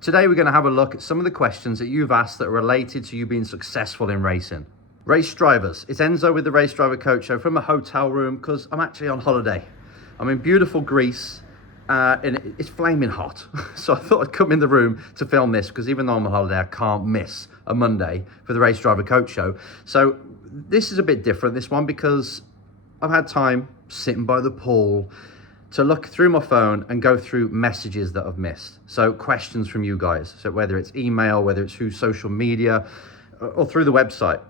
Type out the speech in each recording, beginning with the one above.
Today we're going to have a look at some of the questions that you've asked that are related to you being successful in racing. Race drivers, it's Enzo with the Race Driver Coach Show from a hotel room because I'm actually on holiday. I'm in beautiful Greece and it's flaming hot. So I thought I'd come in the room to film this because even though I'm on holiday, I can't miss a Monday for the Race Driver Coach Show. So this is a bit different, this one, because I've had time sitting by the pool to look through my phone and go through messages that I've missed. So questions from you guys. So whether it's email, whether it's through social media or through the website,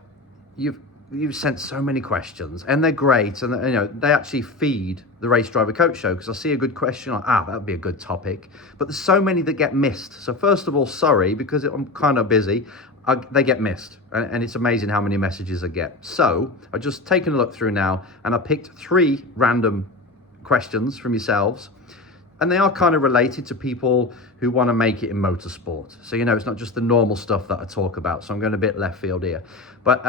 you've sent so many questions and they're great. And they actually feed the Race Driver Coach Show because I see a good question, like, that'd be a good topic. But there's so many that get missed. So first of all, sorry, because I'm kind of busy. They get missed, and it's amazing how many messages I get. So I've just taken a look through now and I picked 3 random questions from yourselves, and they are kind of related to people who want to make it in motorsport. So it's not just the normal stuff that I talk about, so I'm going a bit left field here, but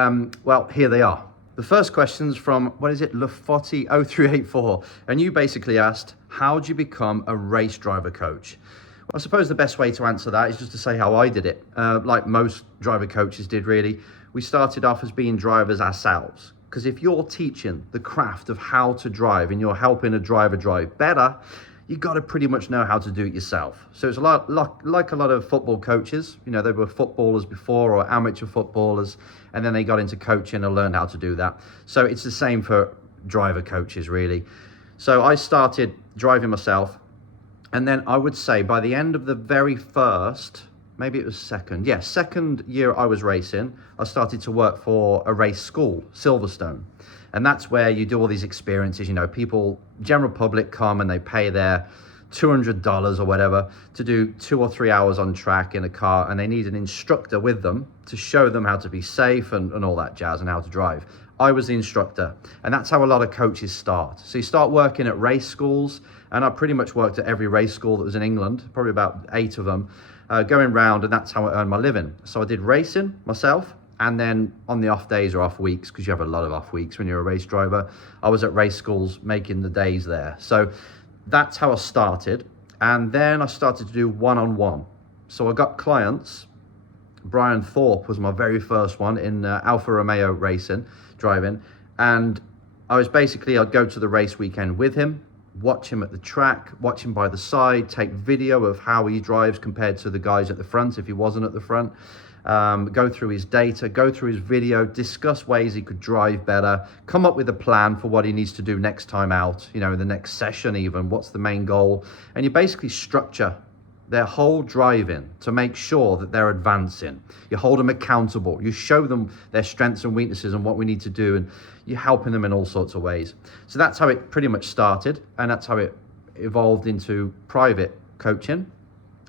well, here they are. The first question's from, what is it, Lafotti 0384, and you basically asked, how do you become a race driver coach? Well, I suppose the best way to answer that is just to say how I did it, like most driver coaches did really. We started off as being drivers ourselves. Because if you're teaching the craft of how to drive and you're helping a driver drive better, you've got to pretty much know how to do it yourself. So it's a lot like a lot of football coaches. They were footballers before, or amateur footballers, and then they got into coaching and learned how to do that. So it's the same for driver coaches, really. So I started driving myself, and then I would say by the end of the very first, maybe it was second year I was racing, I started to work for a race school, Silverstone. And that's where you do all these experiences. People, general public, come and they pay their $200 or whatever to do 2 or 3 hours on track in a car, and they need an instructor with them to show them how to be safe and all that jazz and how to drive. I was the instructor, and that's how a lot of coaches start. So you start working at race schools, and I pretty much worked at every race school that was in England, probably about 8 of them. Going round, and that's how I earned my living. So I did racing myself, and then on the off days or off weeks, because you have a lot of off weeks when you're a race driver, I was at race schools making the days there. So that's how I started, and then I started to do one-on-one. So I got clients. Brian Thorpe was my very first one in Alfa Romeo racing, driving, and I'd go to the race weekend with him, watch him at the track, watch him by the side, take video of how he drives compared to the guys at the front if he wasn't at the front, go through his data, go through his video, discuss ways he could drive better, come up with a plan for what he needs to do next time out, in the next session even, what's the main goal, and you basically structure their whole driving to make sure that they're advancing. You hold them accountable. You show them their strengths and weaknesses and what we need to do, and you're helping them in all sorts of ways. So that's how it pretty much started, and that's how it evolved into private coaching.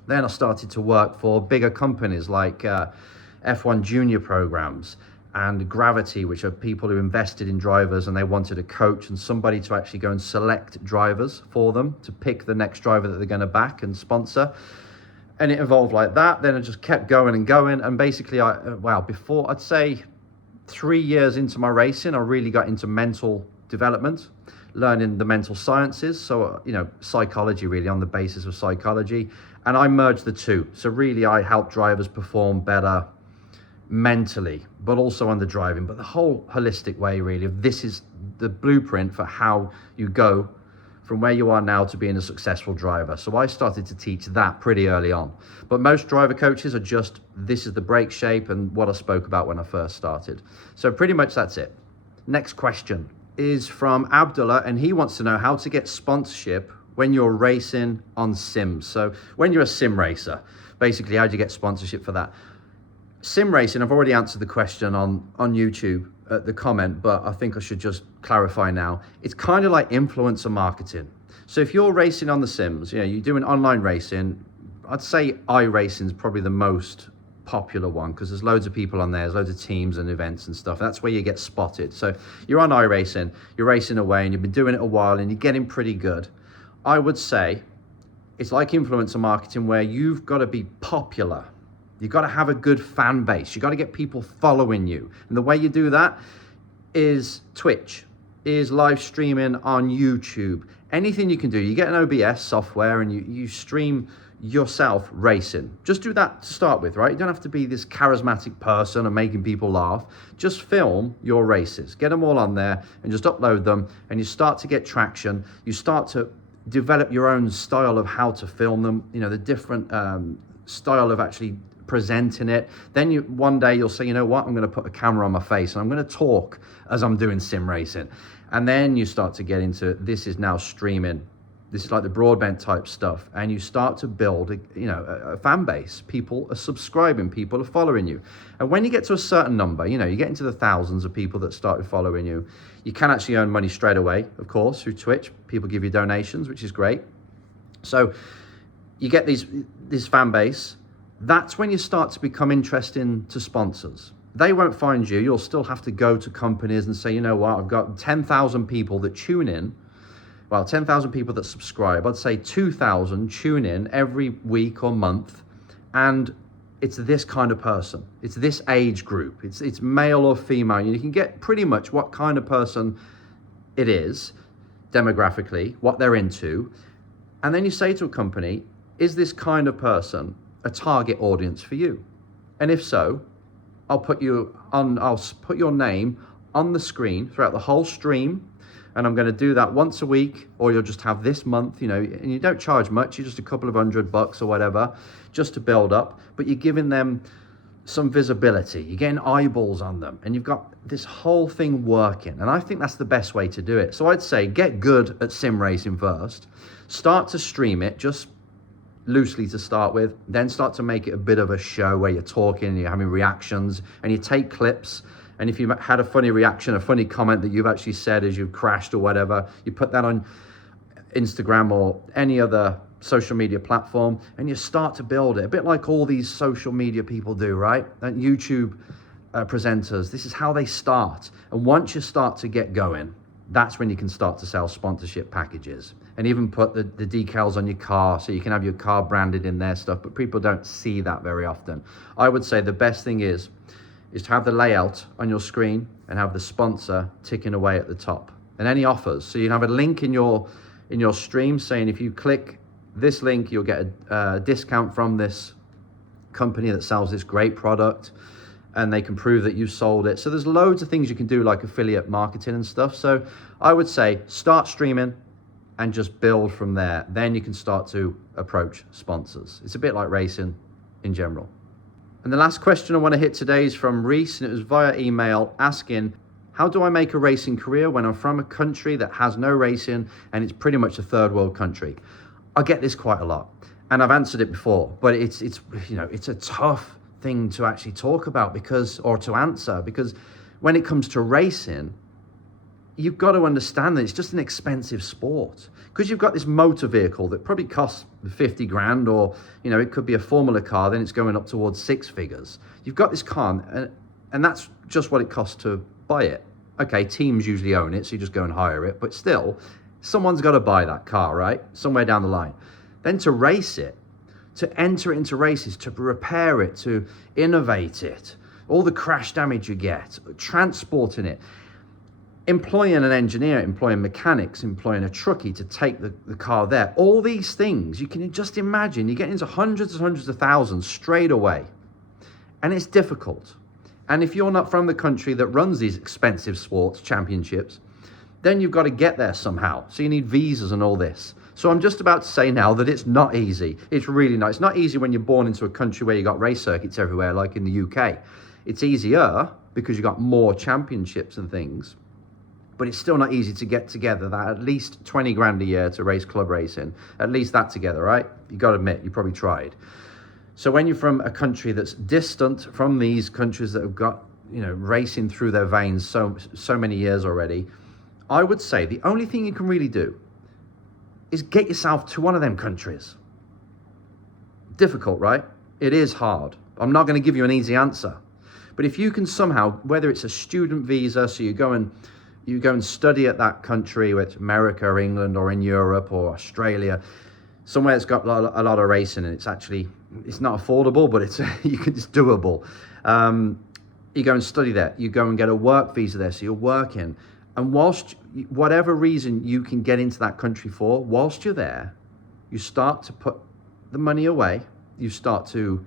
Then I started to work for bigger companies like F1 Junior programs and Gravity, which are people who invested in drivers and they wanted a coach and somebody to actually go and select drivers for them to pick the next driver that they're going to back and sponsor. And it evolved like that. Then I just kept going and going. And basically, before, I'd say 3 years into my racing, I really got into mental development, learning the mental sciences. So, psychology, really, on the basis of psychology. And I merged the two. So really, I help drivers perform better mentally, but also on the driving, but the whole holistic way, really, of this is the blueprint for how you go from where you are now to being a successful driver. So I started to teach that pretty early on. But most driver coaches are just, this is the brake shape and what I spoke about when I first started. So pretty much that's it. Next question is from Abdullah, and he wants to know how to get sponsorship when you're racing on sims. So when you're a sim racer, basically, how do you get sponsorship for that? Sim racing, I've already answered the question on YouTube, the comment, but I think I should just clarify now. It's kind of like influencer marketing. So if you're racing on the sims, you're doing online racing, I'd say iRacing is probably the most popular one because there's loads of people on there, there's loads of teams and events and stuff. That's where you get spotted. So you're on iRacing, you're racing away and you've been doing it a while and you're getting pretty good. I would say it's like influencer marketing where you've got to be popular. You've got to have a good fan base. You've got to get people following you. And the way you do that is Twitch, is live streaming on YouTube. Anything you can do. You get an OBS software and you stream yourself racing. Just do that to start with, right? You don't have to be this charismatic person and making people laugh. Just film your races, get them all on there and just upload them, and you start to get traction. You start to develop your own style of how to film them, the different style of actually presenting it. Then one day you'll say, you know what, I'm going to put a camera on my face and I'm going to talk as I'm doing sim racing. And then you start to get into, this is now streaming. This is like the broadband type stuff, and you start to build a fan base. People are subscribing, people are following you. And when you get to a certain number, you get into the thousands of people that started following you, you can actually earn money straight away, of course, through Twitch. People give you donations, which is great. So you get this fan base. That's when you start to become interesting to sponsors. They won't find you. You'll still have to go to companies and say, you know what, I've got 10,000 people that tune in. Well, 10,000 people that subscribe. I'd say 2,000 tune in every week or month, and it's this kind of person. It's this age group. It's male or female. You can get pretty much what kind of person it is, demographically, what they're into, and then you say to a company, is this kind of person a target audience for you? And if so, I'll put your name on the screen throughout the whole stream. And I'm going to do that once a week, or you'll just have this month, and you don't charge much. You're just a couple of $100 or whatever, just to build up. But you're giving them some visibility. You're getting eyeballs on them, and you've got this whole thing working. And I think that's the best way to do it. So I'd say get good at sim racing first. Start to stream it, just loosely to start with. Then start to make it a bit of a show where you're talking, and you're having reactions, and you take clips. And if you've had a funny reaction, a funny comment that you've actually said as you've crashed or whatever, you put that on Instagram or any other social media platform, and you start to build it. A bit like all these social media people do, right? And YouTube presenters, this is how they start. And once you start to get going, that's when you can start to sell sponsorship packages. And even put the decals on your car, so you can have your car branded in their stuff, but people don't see that very often. I would say the best thing is to have the layout on your screen and have the sponsor ticking away at the top, and any offers. So you have a link in your stream saying, if you click this link, you'll get a discount from this company that sells this great product, and they can prove that you sold it. So there's loads of things you can do, like affiliate marketing and stuff. So I would say start streaming and just build from there. Then you can start to approach sponsors. It's a bit like racing in general. And the last question I want to hit today is from Reece, and it was via email asking, how do I make a racing career when I'm from a country that has no racing and it's pretty much a third world country? I get this quite a lot, and I've answered it before, but it's a tough thing to actually talk about or to answer, because when it comes to racing, you've got to understand that it's just an expensive sport, because you've got this motor vehicle that probably costs 50 grand, or it could be a Formula car, then it's going up towards six figures. You've got this car, and that's just what it costs to buy it. Okay, teams usually own it, so you just go and hire it, but still, someone's got to buy that car, right? Somewhere down the line. Then to race it, to enter it into races, to repair it, to innovate it, all the crash damage you get, transporting it, employing an engineer, employing mechanics, employing a truckie to take the car there. All these things, you can just imagine, you get into hundreds and hundreds of thousands straight away. And it's difficult. And if you're not from the country that runs these expensive sports championships, then you've got to get there somehow. So you need visas and all this. So I'm just about to say now that it's not easy. It's really not. It's not easy when you're born into a country where you got race circuits everywhere, like in the UK. It's easier because you got more championships and things. But it's still not easy to get together that at least 20 grand a year to race club racing. At least that together, right? You got to admit, you probably tried. So when you're from a country that's distant from these countries that have got, racing through their veins so many years already, I would say the only thing you can really do is get yourself to one of them countries. Difficult, right? It is hard. I'm not going to give you an easy answer. But if you can somehow, whether it's a student visa, so you go and study at that country, whether it's America or England or in Europe or Australia, somewhere that's got a lot of racing, and it's not affordable, but it's doable. You go and study there. You go and get a work visa there, so you're working. And whilst, whatever reason you can get into that country for, whilst you're there, you start to put the money away, you start to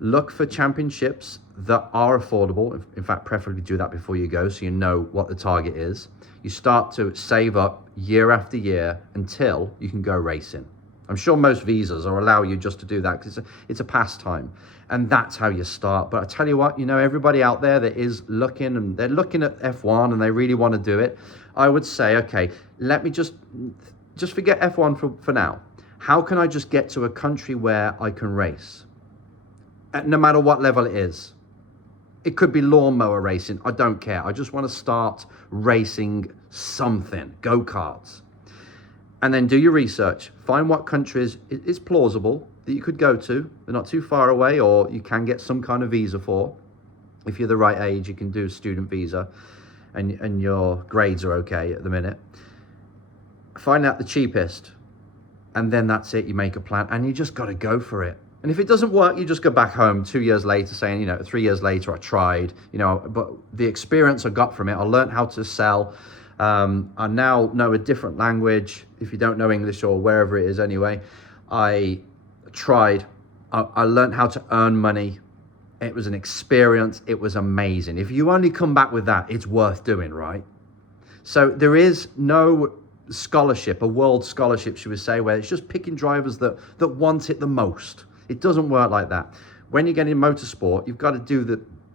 look for championships that are affordable. In fact, preferably do that before you go so you know what the target is. You start to save up year after year until you can go racing. I'm sure most visas will allow you just to do that because it's a pastime. And that's how you start. But I tell you what, everybody out there that is looking, and they're looking at F1 and they really want to do it, I would say, okay, let me just forget F1 for now. How can I just get to a country where I can race? No matter what level it is. It could be lawnmower racing. I don't care. I just want to start racing something, go-karts. And then do your research. Find what countries is plausible that you could go to. They're not too far away, or you can get some kind of visa for. If you're the right age, you can do a student visa and your grades are okay at the minute. Find out the cheapest, and then that's it. You make a plan and you just got to go for it. And if it doesn't work, you just go back home 2 years later saying, 3 years later, I tried, but the experience I got from it, I learned how to sell. I now know a different language. If you don't know English or wherever it is anyway, I tried. I learned how to earn money. It was an experience. It was amazing. If you only come back with that, it's worth doing, right? So there is no scholarship, a world scholarship, should we say, where it's just picking drivers that want it the most. It doesn't work like that. When you get in motorsport, you've got to do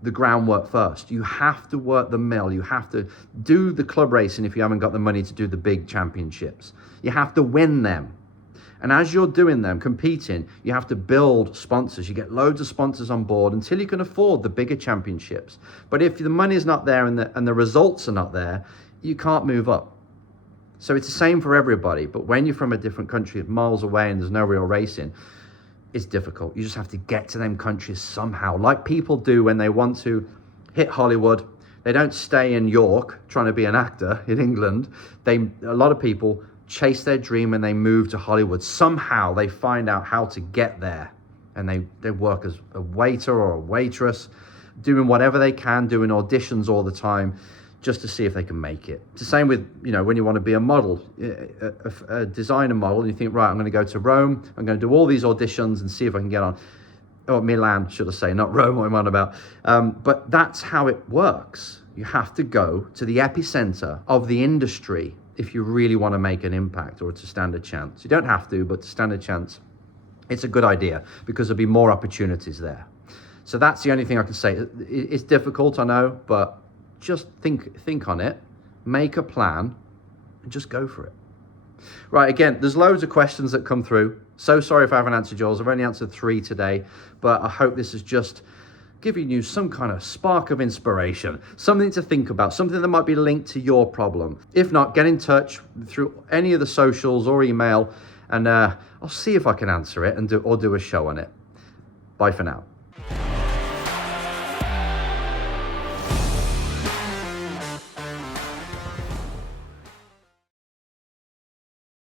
the groundwork first. You have to work the mill. You have to do the club racing if you haven't got the money to do the big championships. You have to win them. And as you're doing them, competing, you have to build sponsors. You get loads of sponsors on board until you can afford the bigger championships. But if the money's not there and the results are not there, you can't move up. So it's the same for everybody. But when you're from a different country, miles away, and there's no real racing, it's difficult. You just have to get to them countries somehow, like people do when they want to hit Hollywood. They don't stay in York trying to be an actor in England. A lot of people chase their dream and they move to Hollywood. Somehow they find out how to get there, and they work as a waiter or a waitress, doing whatever they can, doing auditions all the time, just to see if they can make it. It's the same with, when you want to be a model, a designer model, and you think, right, I'm going to go to Rome, I'm going to do all these auditions and see if I can get on. Or Milan, should I say, not Rome, what I'm on about. But that's how it works. You have to go to the epicenter of the industry if you really want to make an impact or to stand a chance. You don't have to, but to stand a chance, it's a good idea because there'll be more opportunities there. So that's the only thing I can say. It's difficult, I know, but just think on it, make a plan, and just go for it. Right, again, there's loads of questions that come through. So sorry if I haven't answered yours. I've only answered 3 today, but I hope this is just giving you some kind of spark of inspiration, something to think about, something that might be linked to your problem. If not, get in touch through any of the socials or email, and I'll see if I can answer it or do a show on it. Bye for now.